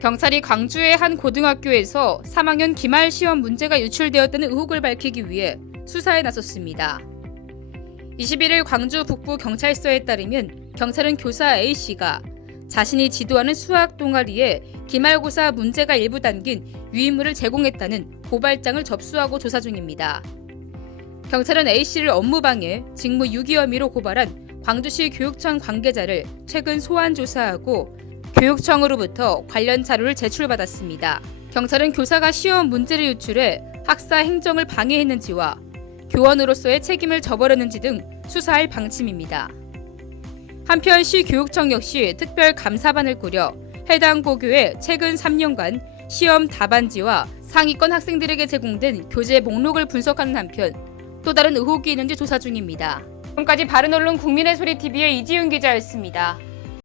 경찰이 광주의 한 고등학교에서 3학년 기말 시험 문제가 유출되었다는 의혹을 밝히기 위해 수사에 나섰습니다. 21일 광주 북부 경찰서에 따르면 경찰은 교사 A씨가 자신이 지도하는 수학 동아리에 기말고사 문제가 일부 담긴 유인물을 제공했다는 고발장을 접수하고 조사 중입니다. 경찰은 A씨를 업무방해, 직무 유기 혐의로 고발한 광주시 교육청 관계자를 최근 소환 조사하고 교육청으로부터 관련 자료를 제출받았습니다. 경찰은 교사가 시험 문제를 유출해 학사 행정을 방해했는지와 교원으로서의 책임을 져버렸는지 등 수사할 방침입니다. 한편 시 교육청 역시 특별 감사반을 꾸려 해당 고교의 최근 3년간 시험 답안지와 상위권 학생들에게 제공된 교재 목록을 분석하는 한편 또 다른 의혹이 있는지 조사 중입니다. 지금까지 바른언론 국민의 소리 TV의 이지윤 기자였습니다.